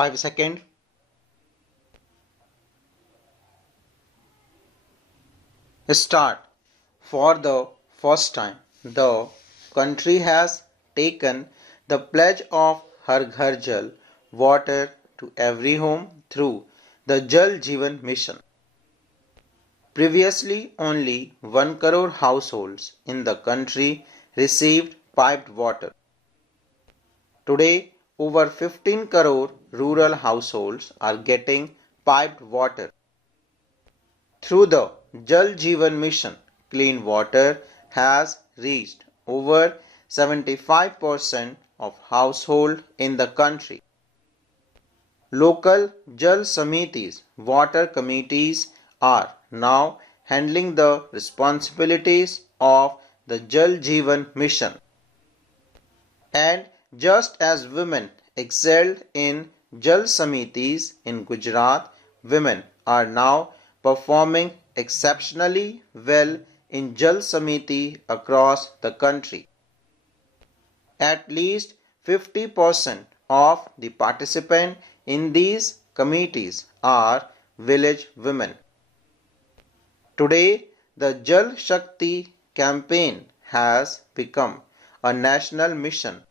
5 seconds. Start. For the first time, the country has taken the pledge of Har Ghar Jal, water to every home, through the Jal Jeevan Mission. Previously, only 1 crore households in the country received piped water. Today, over 15 crore rural households are getting piped water. Through the Jal Jeevan Mission, clean water has reached over 75% of households in the country. Local Jal Samitis, water committees, are now handling the responsibilities of the Jal Jeevan Mission. And just as women excelled in Jal Samitis in Gujarat, women are now performing exceptionally well in Jal Samiti across the country. At least 50% of the participants in these committees are village women. Today, the Jal Shakti campaign has become a national mission.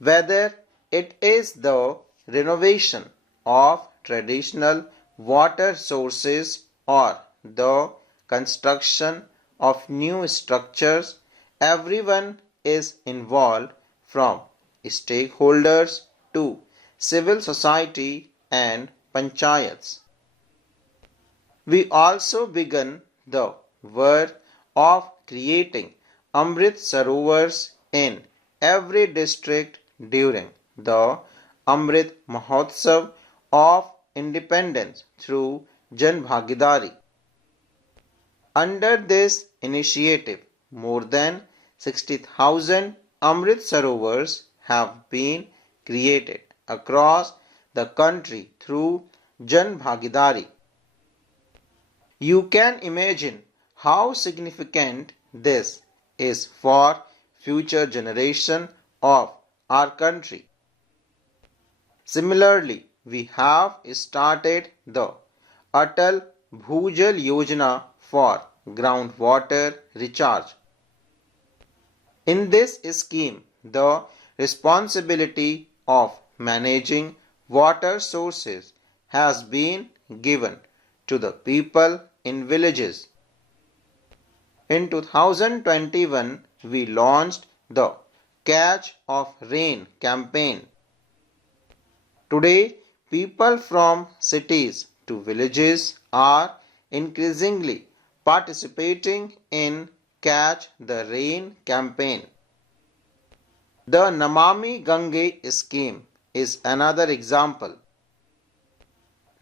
Whether it is the renovation of traditional water sources or the construction of new structures, everyone is involved, from stakeholders to civil society and panchayats. We also began the work of creating Amrit Sarovars in every district during the Amrit Mahotsav of Independence through Jan Bhagidari. Under this initiative, more than 60,000 Amrit Sarovars have been created across the country through Jan Bhagidari. You can imagine how significant this is for future generation of our country. Similarly, we have started the Atal Bhujal Yojana for groundwater recharge. In this scheme, the responsibility of managing water sources has been given to the people in villages. In 2021, we launched the Catch of Rain campaign. Today, people from cities to villages are increasingly participating in Catch the Rain campaign. The Namami Gange scheme is another example.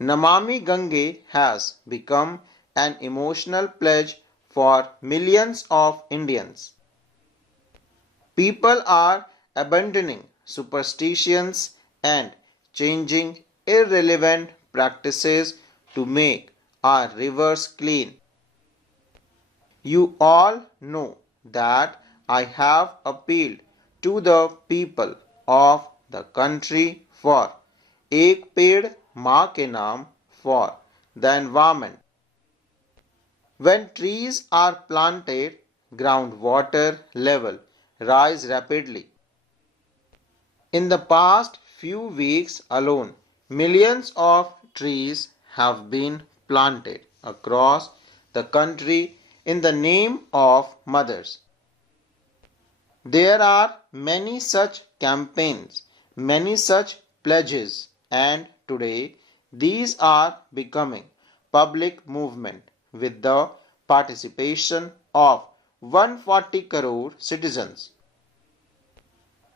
Namami Gange has become an emotional pledge for millions of Indians. People are abandoning superstitions and changing irrelevant practices to make our rivers clean. You all know that I have appealed to the people of the country for Ek Ped Maa Ke Naam for the environment. When trees are planted, groundwater level rise rapidly. In the past few weeks alone, millions of trees have been planted across the country in the name of mothers. There are many such campaigns, many such pledges, and today these are becoming public movement with the participation of 140 crore citizens.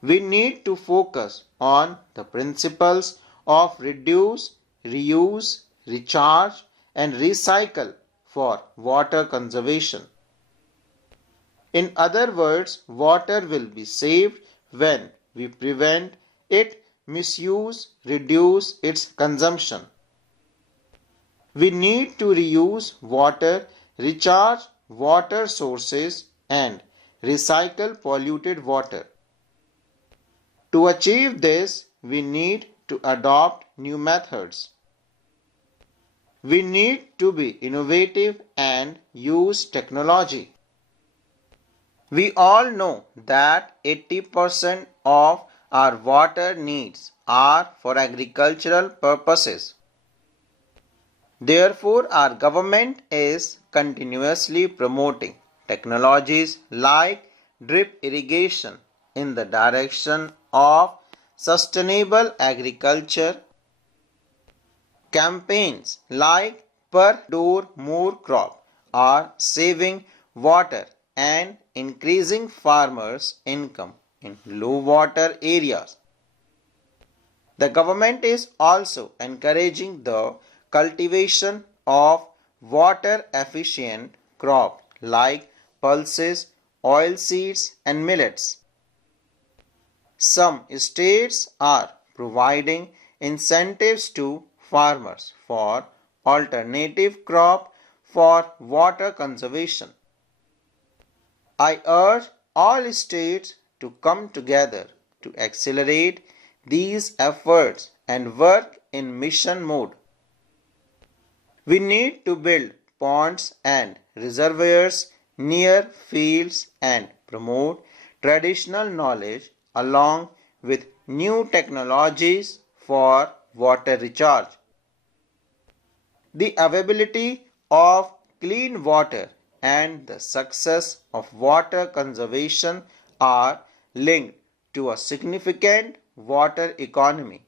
We need to focus on the principles of reduce, reuse, recharge, and recycle for water conservation. In other words, water will be saved when we prevent its misuse, reduce its consumption. We need to reuse water, recharge water sources, and recycle polluted water. To achieve this, we need to adopt new methods. We need to be innovative and use technology. We all know that 80% of our water needs are for agricultural purposes. Therefore, our government is continuously promoting technologies like drip irrigation in the direction of sustainable agriculture. Campaigns like Per Door More Crop are saving water and increasing farmers' income in low water areas. The government is also encouraging the cultivation of water efficient crops like pulses, oilseeds, and millets. Some states are providing incentives to farmers for alternative crop for water conservation. I urge all states to come together to accelerate these efforts and work in mission mode. We need to build ponds and reservoirs near fields and promote traditional knowledge along with new technologies for water recharge. The availability of clean water and the success of water conservation are linked to a significant water economy.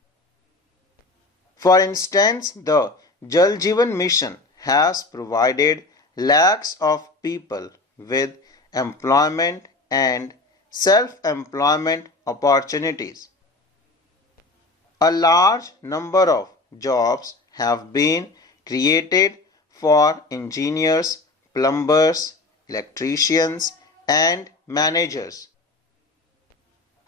For instance, the Jal Jeevan Mission has provided lakhs of people with employment and self-employment opportunities. A large number of jobs have been created for engineers, plumbers, electricians, and managers.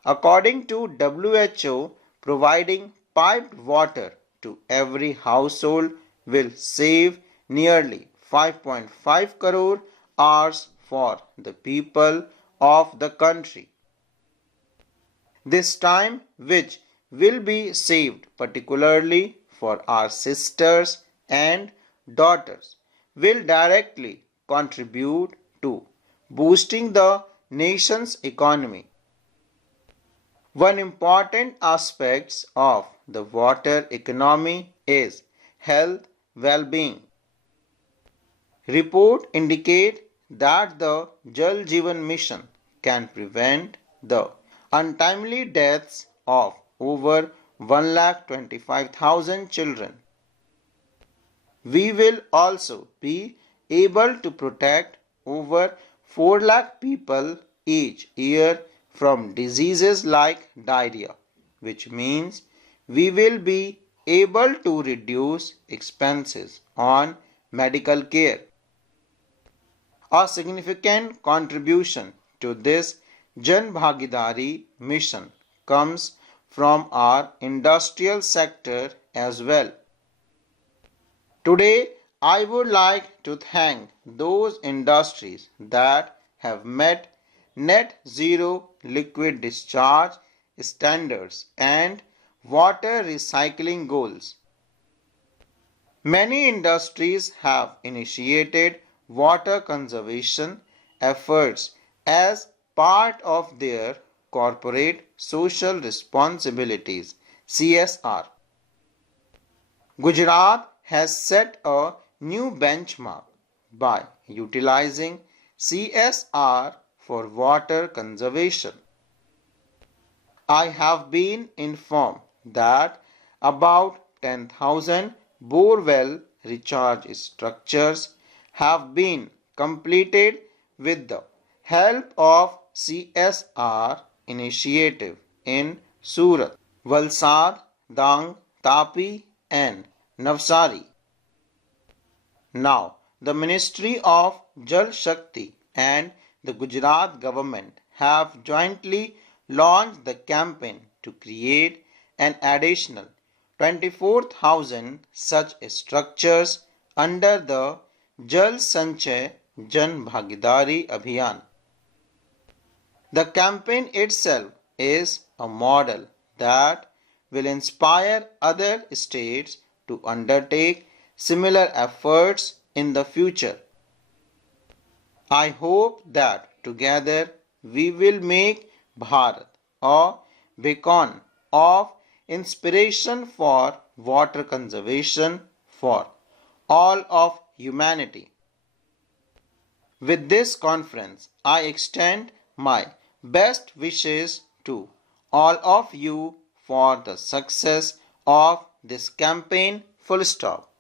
According to WHO, providing piped water to every household will save nearly 5.5 crore hours for the people of the country. This time, which will be saved particularly for our sisters and daughters, will directly contribute to boosting the nation's economy. One important aspect of the water economy is health well-being. Reports indicate that the Jal Jeevan Mission can prevent the untimely deaths of over 1,25,000 children. We will also be able to protect over 4 lakh people each year from diseases like diarrhea, which means we will be able to reduce expenses on medical care. A significant contribution to this Jan Bhagidari mission comes from our industrial sector as well. Today, I would like to thank those industries that have met net zero liquid discharge standards and water recycling goals. Many industries have initiated water conservation efforts as part of their corporate social responsibilities (CSR). Gujarat has set a new benchmark by utilizing CSR for water conservation. I have been informed that about 10,000 borewell recharge structures have been completed with the help of CSR initiative in Surat, Valsad, Dang, Tapi and Navsari. Now, the Ministry of Jal Shakti and the Gujarat government have jointly launched the campaign to create an additional 24,000 such structures under the Jal Sanchay Jan Bhagidari Abhiyan. The campaign itself is a model that will inspire other states to undertake similar efforts in the future. I hope that together we will make Bharat a beacon of inspiration for water conservation for all of humanity. With this conference, I extend my best wishes to all of you for the success of this campaign. Full stop.